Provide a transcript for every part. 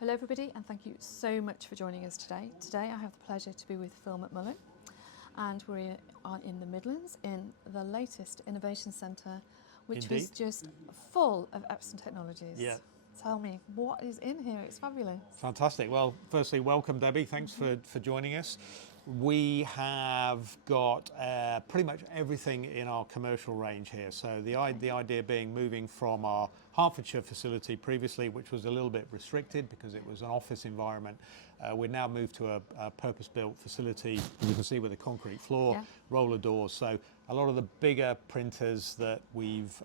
Hello everybody, and thank you so much for joining us today. Today I have the pleasure to be with Phil McMullin, and we are in the Midlands in the latest Innovation Centre, which Indeed. was just full of Epson technologies. Yeah. Tell me, what is in here? It's fabulous. Fantastic. Well, firstly, welcome, Debbie. Thanks for joining us. We have got pretty much everything in our commercial range here. So the idea being moving from our Hertfordshire facility previously, which was a little bit restricted because it was an office environment. We've now moved to a purpose-built facility, as you can see, with a concrete floor, roller doors. So a lot of the bigger printers that we've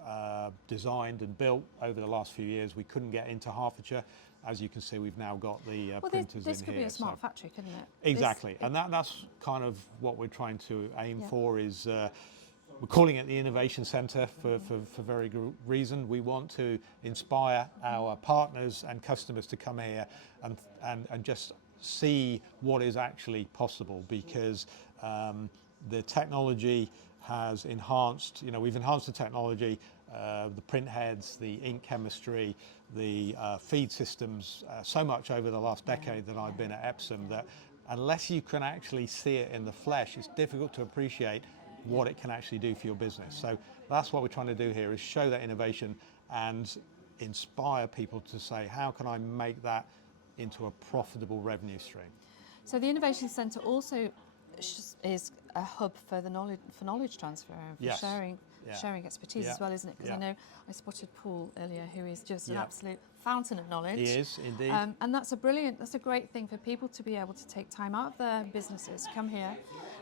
designed and built over the last few years, we couldn't get into Hertfordshire. As you can see, we've now got the printers in here. This could be a smart factory, couldn't it? Exactly, and that's kind of what we're trying to aim for. Is we're calling it the Innovation Centre for very good reason. We want to inspire our partners and customers to come here and just see what is actually possible, because the technology has enhanced. We've enhanced the technology, the print heads, the ink chemistry, the feed systems so much over the last decade that I've been at Epson, that unless you can actually see it in the flesh, it's difficult to appreciate what it can actually do for your business. So that's what we're trying to do here, is show that innovation and inspire people to say, how can I make that into a profitable revenue stream? So the Innovation Centre also is a hub for the knowledge transfer and for sharing expertise as well, isn't it? Because I know I spotted Paul earlier, who is just an absolute fountain of knowledge. He is indeed. And that's a great thing for people to be able to take time out of their businesses, come here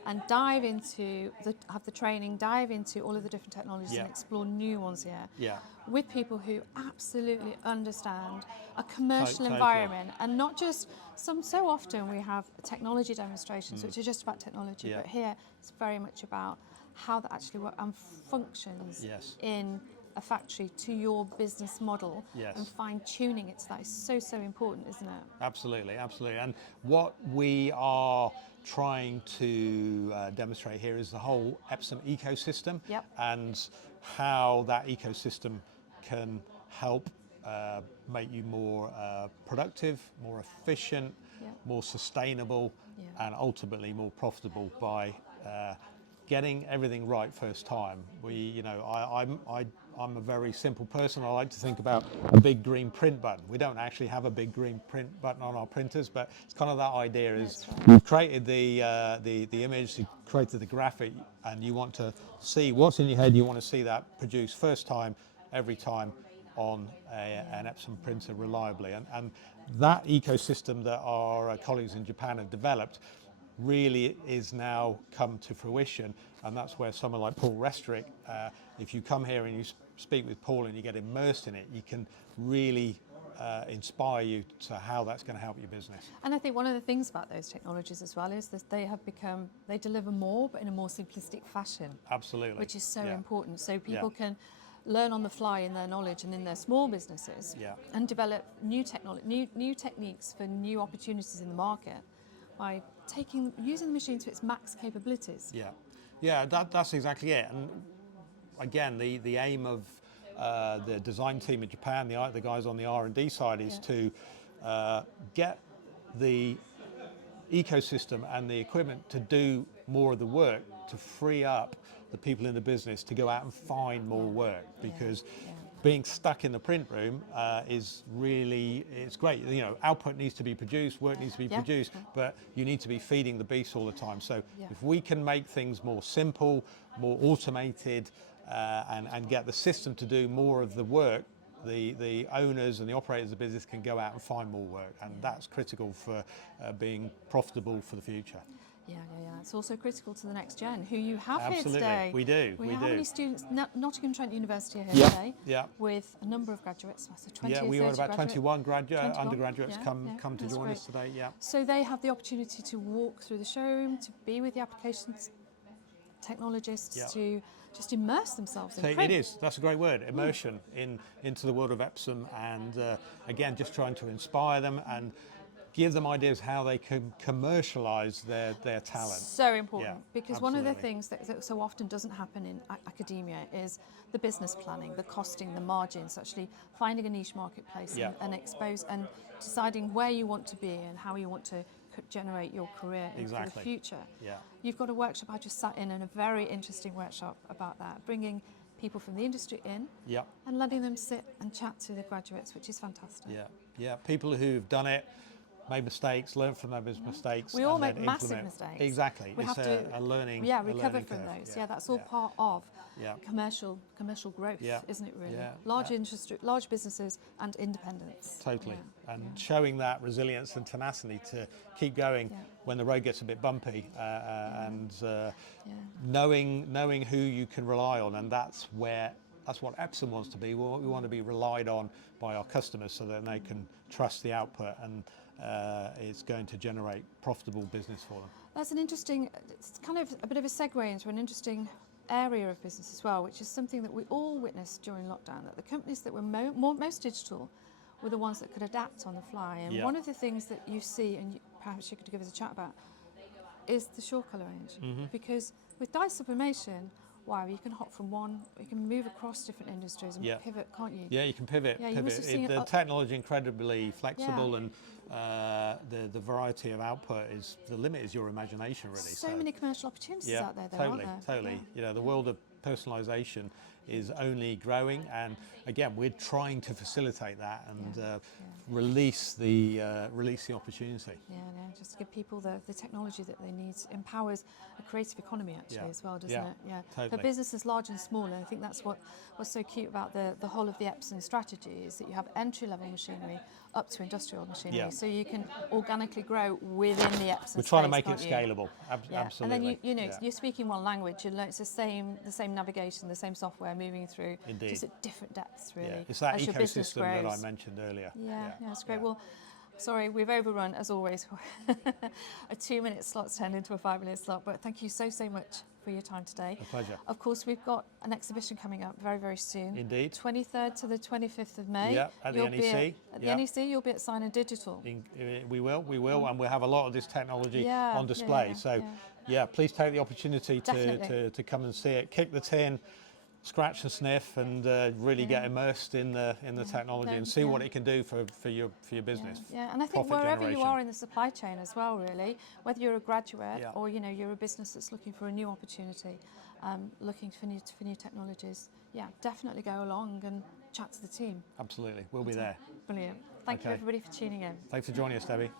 and dive into have the training, dive into all of the different technologies and explore new ones here with people who absolutely understand a commercial environment, and not just so often we have technology demonstrations which are just about technology, but here it's very much about how that actually works and functions in a factory to your business model, and fine-tuning it to that is so important, isn't it? Absolutely. And what we are trying to demonstrate here is the whole Epson ecosystem, and how that ecosystem can help make you more productive, more efficient, more sustainable, and ultimately more profitable by getting everything right first time. I'm a very simple person. I like to think about a big green print button. We don't actually have a big green print button on our printers, but it's kind of that idea. Is you've created the image, you created the graphic, and you want to see what's in your head. You want to see that produced first time, every time on an Epson printer reliably, and that ecosystem that our colleagues in Japan have developed really is now come to fruition. And that's where someone like Paul Restrick, if you come here and you speak with Paul and you get immersed in it, you can really inspire you to how that's going to help your business. And I think one of the things about those technologies as well is that they deliver more, but in a more simplistic fashion. Absolutely. Which is so important. So people can learn on the fly in their knowledge and in their small businesses, and develop new techniques for new opportunities in the market by using the machine to its max capabilities. That's exactly it. And again, the aim of the design team in Japan, the guys on the R&D side, is to get the ecosystem and the equipment to do more of the work, to free up the people in the business to go out and find more work, because being stuck in the print room is really, it's great. Output needs to be produced, work needs to be produced, but you need to be feeding the beast all the time. So if we can make things more simple, more automated, and get the system to do more of the work, the owners and the operators of the business can go out and find more work, and that's critical for being profitable for the future. It's also critical to the next gen, who you have Absolutely. Here today. We do. How many students? Nottingham Trent University are here today, with a number of graduates. So 20 we or 30 had about 21 21? undergraduates come to join us today. So they have the opportunity to walk through the showroom, to be with the applications technologists, to just immerse themselves in print. It is. That's a great word, immersion into the world of Epson, and again, just trying to inspire them and give them ideas how they can commercialise their talent. So important, Yeah, because absolutely. one of the things that so often doesn't happen in academia is the business planning, the costing, the margins, actually finding a niche marketplace Yeah. and expose and deciding where you want to be and how you want to generate your career for the Exactly. future. Yeah. You've got a workshop, I just sat in a very interesting workshop about that, bringing people from the industry in Yeah. and letting them sit and chat to the graduates, which is fantastic. Yeah. Yeah. People who've done it, made mistakes, learn from those mistakes. We all and make then massive implement. mistakes. Exactly. We It's have to a learning. Yeah, a recover learning from curve. those. Yeah, that's all part of Yeah. commercial growth, Yeah. isn't it really? Yeah. Large Yeah. industry, large businesses and independence. Totally. Yeah. And showing that resilience and tenacity to keep going Yeah. when the road gets a bit bumpy, and knowing who you can rely on, and that's what Epson wants to be. We want to be relied on by our customers so that they can trust the output, and it's going to generate profitable business for them. That's an interesting, it's kind of a bit of a segue into an interesting area of business as well, which is something that we all witnessed during lockdown, that the companies that were most digital were the ones that could adapt on the fly. And one of the things that you see, and perhaps you could give us a chat about, is the shore colour range. Because with dye sublimation, wow, you can hop from one, you can move across different industries and pivot, can't you? Yeah, you can pivot. Yeah, you must have seen The technology incredibly flexible, and the variety of output is the limit is your imagination, really. So many commercial opportunities out there, though, totally, aren't there? totally. Yeah. You know, the world of personalisation is only growing, and again, we're trying to facilitate that and release the opportunity. Yeah, just to give people the technology that they need. Empowers a creative economy actually as well, doesn't it? Yeah, totally. For businesses large and small, and I think that's what's so cute about the whole of the Epson strategy is that you have entry-level machinery up to industrial machinery, so you can organically grow within the Epson. We're trying to space, make it can't you? scalable. Absolutely. And then you know you're speaking one language. You learn it's the same navigation, the same software moving through, Indeed. just at different depths, really. Yeah. It's that as your business ecosystem that I grows. mentioned earlier. Yeah, it's great. Well, sorry, we've overrun as always. A 2-minute slot's turned into a 5-minute slot, but thank you so much for your time today. A pleasure. Of course, we've got an exhibition coming up very soon. Indeed. 23rd to the 25th of May. Yeah, at the NEC. At the NEC, you'll be at Sign and Digital. We will, and we'll have a lot of this technology on display. Please take the opportunity to come and see it. Kick the tin, scratch and sniff, and really get immersed in the technology and see what it can do for your business. Yeah, and I think Profit wherever you generation. are in the supply chain as well, really, whether you're a graduate or you're a business that's looking for a new opportunity, looking for new technologies, definitely go along and chat to the team. Absolutely, we'll be there. Brilliant. Thank you everybody for tuning in. Thanks for joining us, Debbie.